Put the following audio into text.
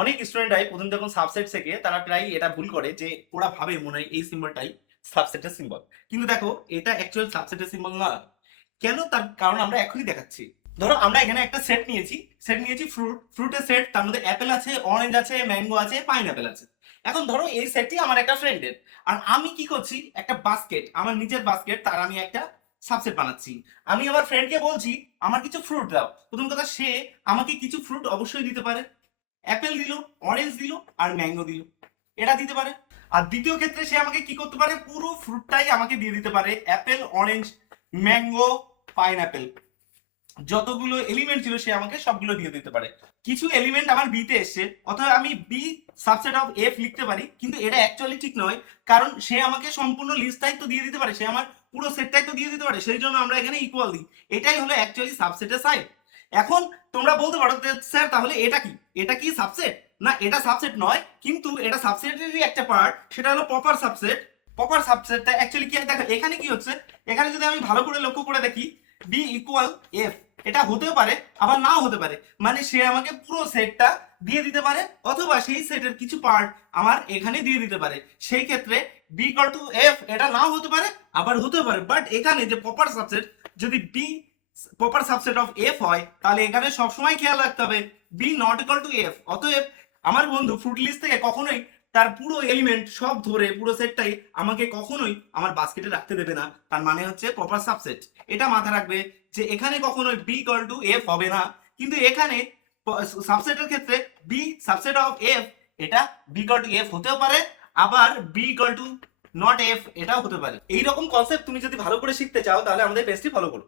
অনেক স্টুডেন্টরাই প্রথম যখন সাবসেট শেখে তারা প্রায় এটা ভুল করে যে ওরা ভাবে মনে হয় এই সিম্বলটাই সাবসেটের সিম্বল, কিন্তু দেখো এটা অ্যাকচুয়াল সাবসেটের সিম্বল না। কেন, তার কারণ আমরা এখনই দেখাচ্ছি। ধরো আমরা এখানে একটা সেট নিয়েছি ফ্রুটের সেট, তার মধ্যে অ্যাপেল আছে, অরেঞ্জ আছে, ম্যাঙ্গো আছে, পাইনঅ্যাপেল আছে। এখন ধরো এই সেটটি আমার একটা ফ্রেন্ডের, আর আমি কি করছি, একটা বাস্কেট, আমার নিজের বাস্কেট, তার আমি একটা সাবসেট বানাচ্ছি। আমি আমার ফ্রেন্ডকে বলছি আমার কিছু ফ্রুট দাও। প্রথম কথা, সে আমাকে কিছু ফ্রুট অবশ্যই দিতে পারে, অ্যাপেল দিল, অরেঞ্জ দিল, আর ম্যাঙ্গো দিল, এটা দিতে পারে। আর দ্বিতীয় ক্ষেত্রে সে আমাকে কি করতে পারে, পুরো ফ্রুটটাই আমাকে দিয়ে দিতে পারে, অ্যাপেল, অরেঞ্জ, ম্যাঙ্গো, পাইনঅ্যাপেল, যতগুলো এলিমেন্ট ছিল সে আমাকে সবগুলো দিয়ে দিতে পারে। কিছু এলিমেন্ট আমার বিতে এসছে, অথবা আমি বি সাবসেট অফ এফ লিখতে পারি, কিন্তু এটা অ্যাকচুয়ালি ঠিক নয়, কারণ সে আমাকে সম্পূর্ণ লিস্টটাই তো দিয়ে দিতে পারে, সে আমার পুরো সেটটাই তো দিয়ে দিতে পারে, সেই জন্য আমরা এখানে ইকুয়াল দিই। এটাই হলো অ্যাকচুয়ালি সাবসেটের সাইন। এখন তোমরা বলতে পারো যে স্যার তাহলে এটা কি, এটা কি সাবসেট? না, এটা সাবসেট নয়, কিন্তু এটা সাবসেটেরই একটা পার্ট, সেটা হলো প্রপার সাবসেট। প্রপার সাবসেটটা অ্যাকচুয়ালি কি, দেখো এখানে কি হচ্ছে, এখানে যদি আমি ভালো করে লক্ষ্য করে দেখি, বি ইকুয়াল এফ, এটা হতেও পারে আবার নাও হতে পারে, মানে সে আমাকে পুরো সেটটা দিয়ে দিতে পারে, অথবা সেই সেটের কিছু পার্ট আমার এখানে দিয়ে দিতে পারে। সেই ক্ষেত্রে বি ইকুয়াল টু এফ এটা নাও হতে পারে আবার হতেও পারে, বাট এখানে যে প্রপার সাবসেট, যদি B proper subset of F হয়, তাহলে এখানে সবসময় খেয়াল রাখতে হবে B not equal to F. অতএব আমার বন্ধু ফ্রুট লিস্ট থেকে কখনোই তার পুরো এলিমেন্ট সব ধরে পুরো সেটটাই আমাকে কখনোই আমার বাস্কেটে রাখতে দেবে না, তার মানে হচ্ছে প্রপার সাবসেট। এটা মাথা রাখবে যে এখানে কখনোই বি ইকুয়াল টু এফ হবে না, কিন্তু এখানে সাবসেটের ক্ষেত্রে বি সাবসেট অফ এফ, এটা বি ইকুয়াল টু এফ হতেও পারে, আবার B equal to not F এটাও হতে পারে। এইরকম কনসেপ্ট তুমি যদি ভালো করে শিখতে চাও তাহলে আমাদের পেজটি ফলো করো।